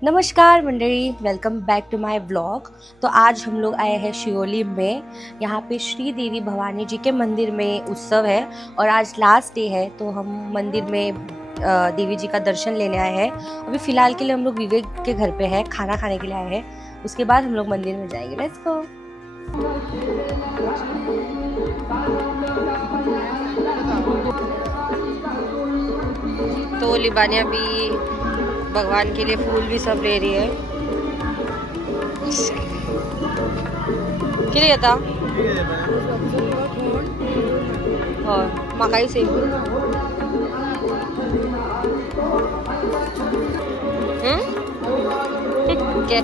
नमस्कार मंडली, welcome back to my vlog. तो आज हम लोग आए हैं शिओली में। यहाँ पे श्री देवी भवानी जी के मंदिर में उत्सव है और आज लास्ट डे है, तो हम मंदिर में देवी जी का दर्शन लेने आए हैं। अभी फ़िलहाल के लिए हम लोग विवेक के घर पे हैं, खाना खाने के लिए आए हैं। उसके बाद हम लोग मंदिर में जाएंगे। Let's go. तो लिबानिया भी भगवान के लिए फूल भी सब ले रही है। किती येता और मकाई से क्या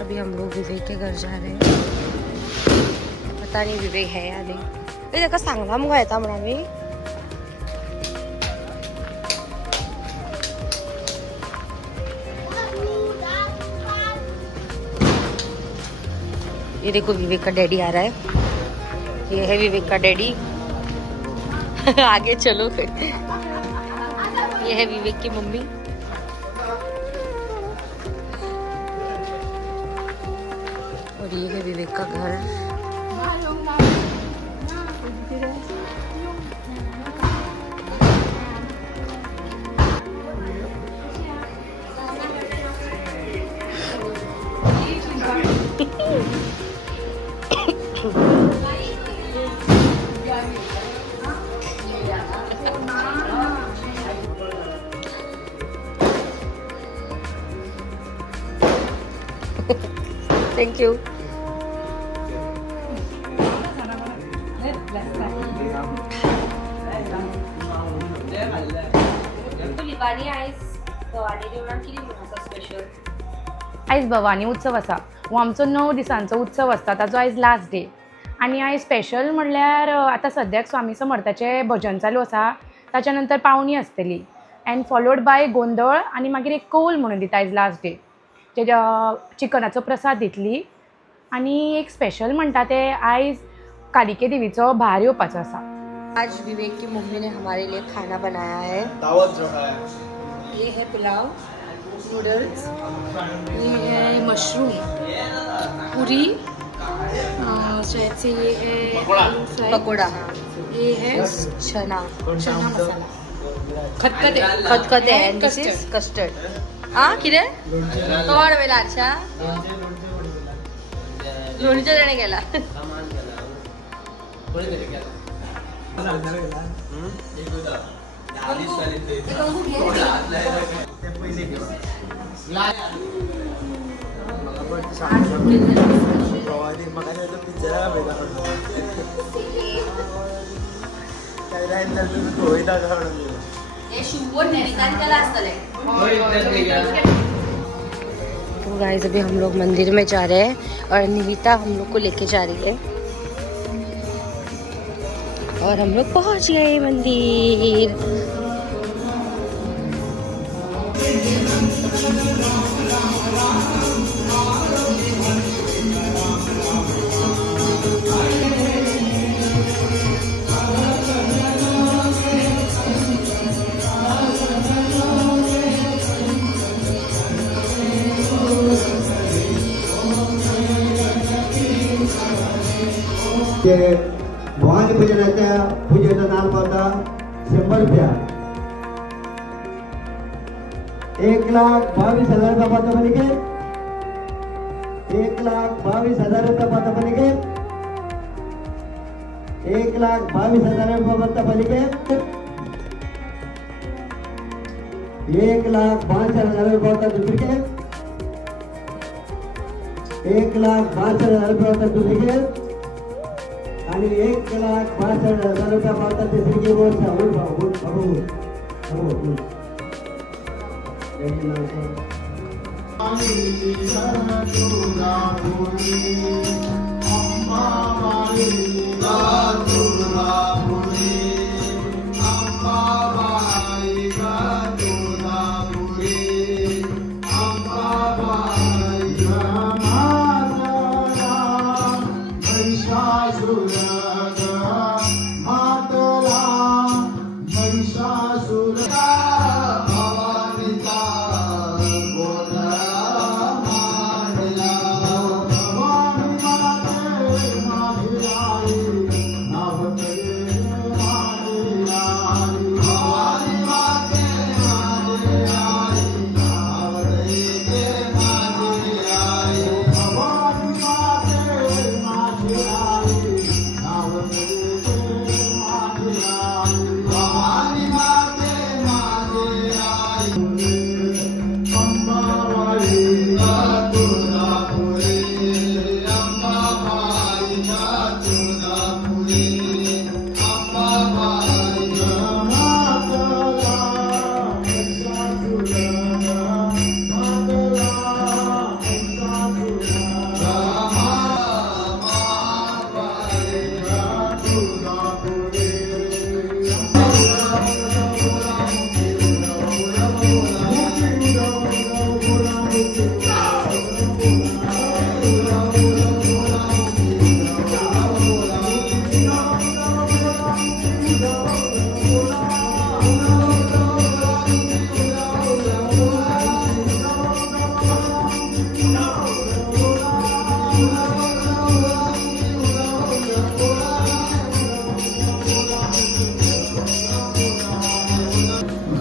अभी हम लोग विवेक के घर जा रहे हैं। पता नहीं विवेक है या नहीं। ये देखा सांगला मुगा येता म्हणा मी। ये देखो विवेक का डैडी आ रहा है। ये है विवेक का डैडी। आगे चलो। ये है विवेक की मम्मी। और ये है विवेक का घर। Thank you. आयज भवानी उत्सव आसा। हो आमचो 9 दिसांचो उत्सव आसता, ताजो आयज लास्ट डे। आनी आयज स्पेशल म्हणल्यार आतां सद्याक स्वामी समर्थाचें भजन चालू आसा, ताच्या नंतर पावणी आसतली एंड फॉलोड बाय गोंदळ आनी मागीर एक कौल म्हणून दिता आयज लास्ट डे, जे चिकनाचो प्रसाद दितली। आनी एक स्पेशल म्हणटा ते आयज कालिके देवीचो भार येवपाचो आसा। आज विवेक की मम्मी ने हमारे लिए खाना बनाया है। ये है पुलाव, नूडल्स, ये है मशरूम पूरी, शायद से ये है पकोड़ा, ये है चना मसाला, खतखते एंड दिस इज कस्टर्ड। किरे कवाड वेला अच्छा लोणीच्या देणे गेला। तो गाइस अभी हम लोग मंदिर में जा रहे हैं और निविता हम लोग को लेके जा रही है और हम लोग पहुंच गए मंदिर। भवानी पूजनाच्या पूजेचं नाव होता 100 रुपया। 1,22,000 रुपये पाता बनिके 1,22,000 रुपये पाता बनिके 1,22,000 रुपयापर्यंत पलीकडे 1,62,000 रुपयापर्यंत दुसरीकडे 1,62,000 रुपयापर्यंत दुसरीकडे आणि 1,62,000 रुपयापर्यंत तिसरीकडे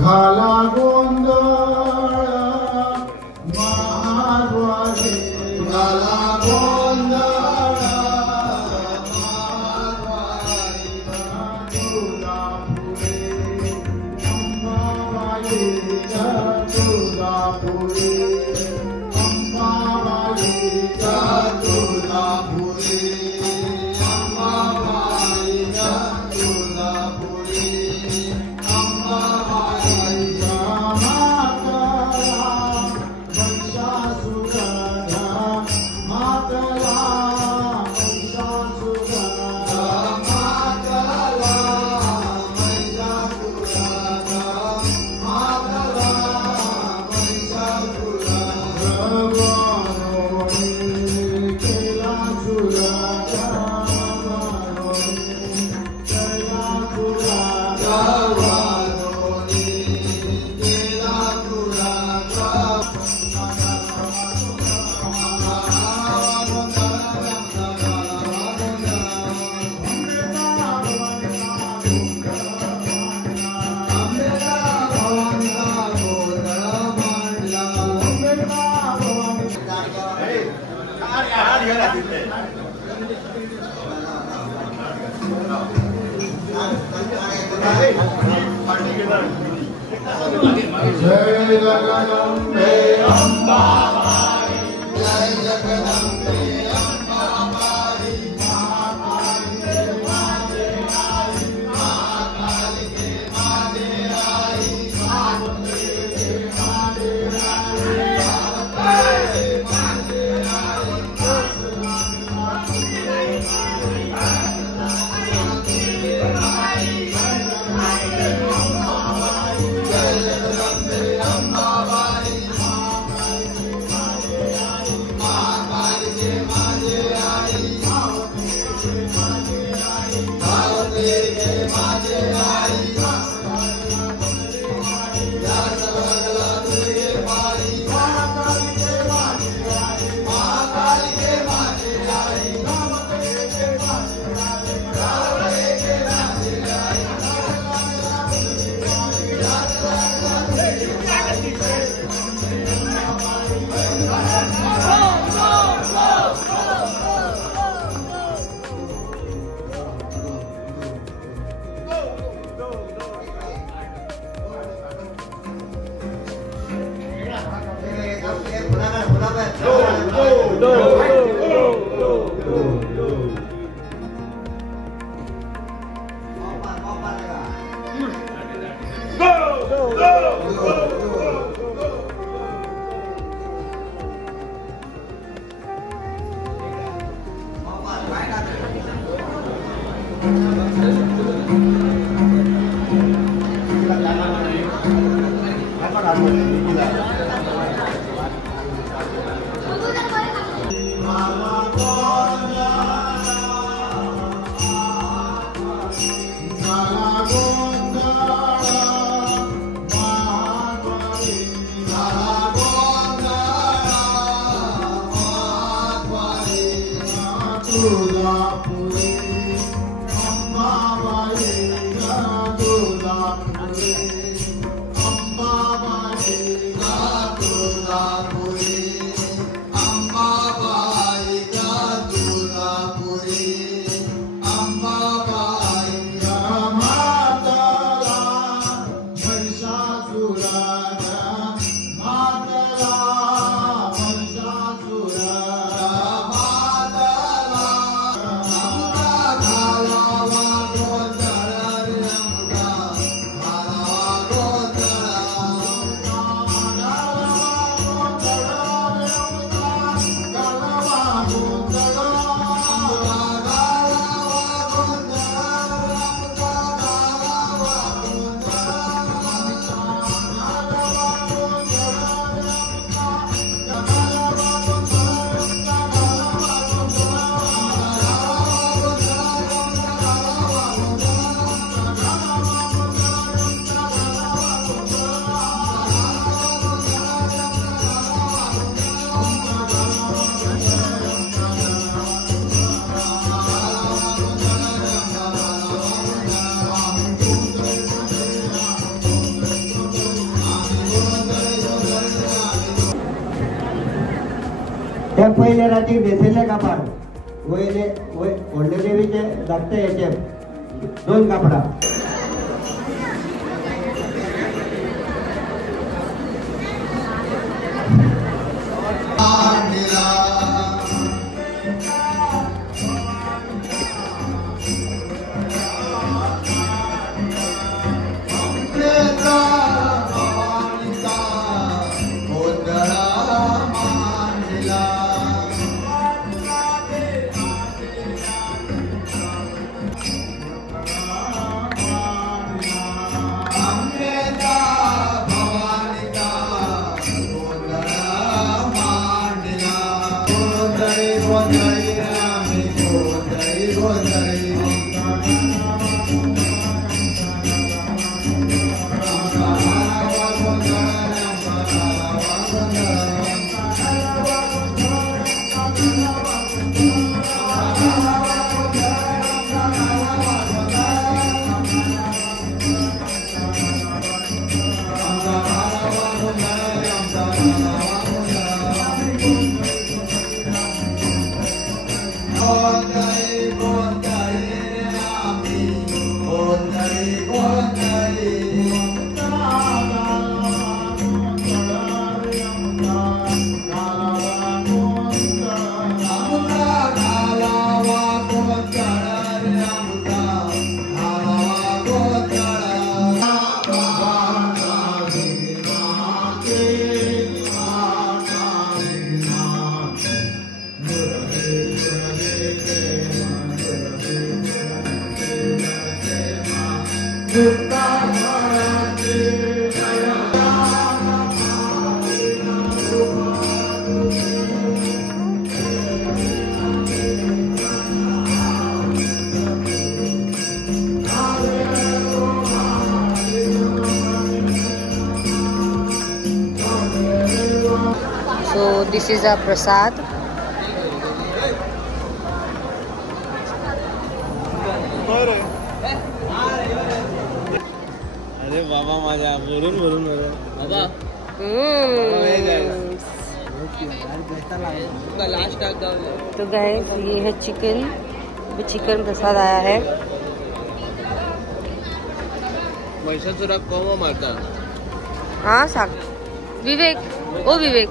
घाला गोंधळ महाद्वारे घाला गोंधळ तुळजापुरे अंबाबाईच्या तुळजापुरे अंबाबाईच्या तुळजापुरे अंबाबाईच्या तुळजापुरे जय जगदम्बे अंबाबाई जय जगदम्बे अंबाबाई महाकाली माते आई महाकाली माते आई महाकाली माते त्या पहिले रात्री बेसेले कापड वयले व्हडले देवीचे धाकटे याचे 2 कापडा So this is a prasad. अरे बाबा माझ्या बोलून बोलून बाबा तो गाइस ये है चिकन, चिकन प्रसाद आया है। महिषासुरा कोमा मारता हाँ सांग विवेक, ओ विवेक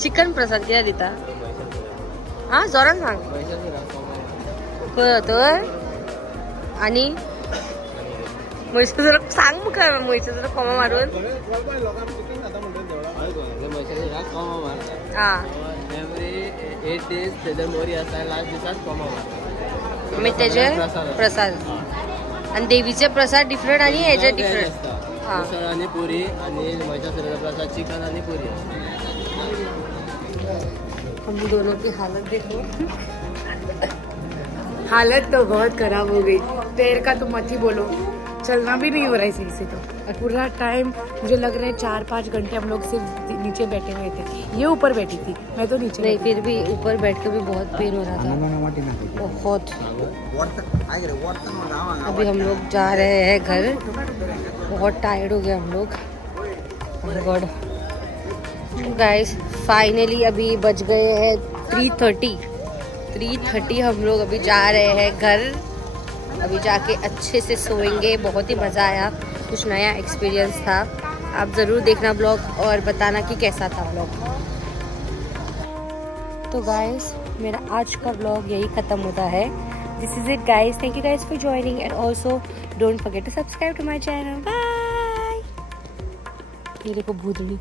चिकन प्रसाद किती दिता? हाँ जोरान सांग। महिषासुरा कोमा कळतोय आणि म्हैसासुरा सांग मुखार म्हैसासुरा कोमा मारून महिषासुरा कोमा मारता हाँ एवरी 8 days तेच्या मोरी असा लास्ट दिसात कोमा मारता आम्ही त्याचे प्रसाद आणि देवीचे प्रसाद डिफरंट आणि ह्याचे डिफरंट. हाँ उसळ आणि पुरी आणि महिषासुराचा प्रसाद चिकन आणि पुरी. हम दोनों की हालत देखो. हालत तो बहुत खराब हो गई. पैर का तो मत ही बोलो, चलना भी नहीं हो रहा है सही से. तो पूरा टाइम मुझे लग रहा है 4-5 घंटे हम लोग सिर्फ नीचे बैठे हुए थे. ये ऊपर बैठी थी, मैं तो नीचे नहीं, फिर भी ऊपर बैठ के भी बहुत पेन हो रहा था, बहुत. अभी हम लोग जा रहे हैं घर, बहुत टायर्ड हो गए हम लोग. गॉड गाइस, फाइनली अभी बज गए हैं 3:30. हम लोग अभी जा रहे हैं घर. अभी जाके अच्छे से सोएंगे. बहुत ही मज़ा आया, कुछ नया एक्सपीरियंस था. आप ज़रूर देखना ब्लॉग और बताना कि कैसा था ब्लॉग. तो गाइस, मेरा आज का ब्लॉग यही ख़त्म होता है. This is it guys. Thank you guys for joining and also don't forget to subscribe to my channel. Bye. मेरे को भूतनी.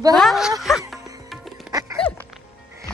बाय.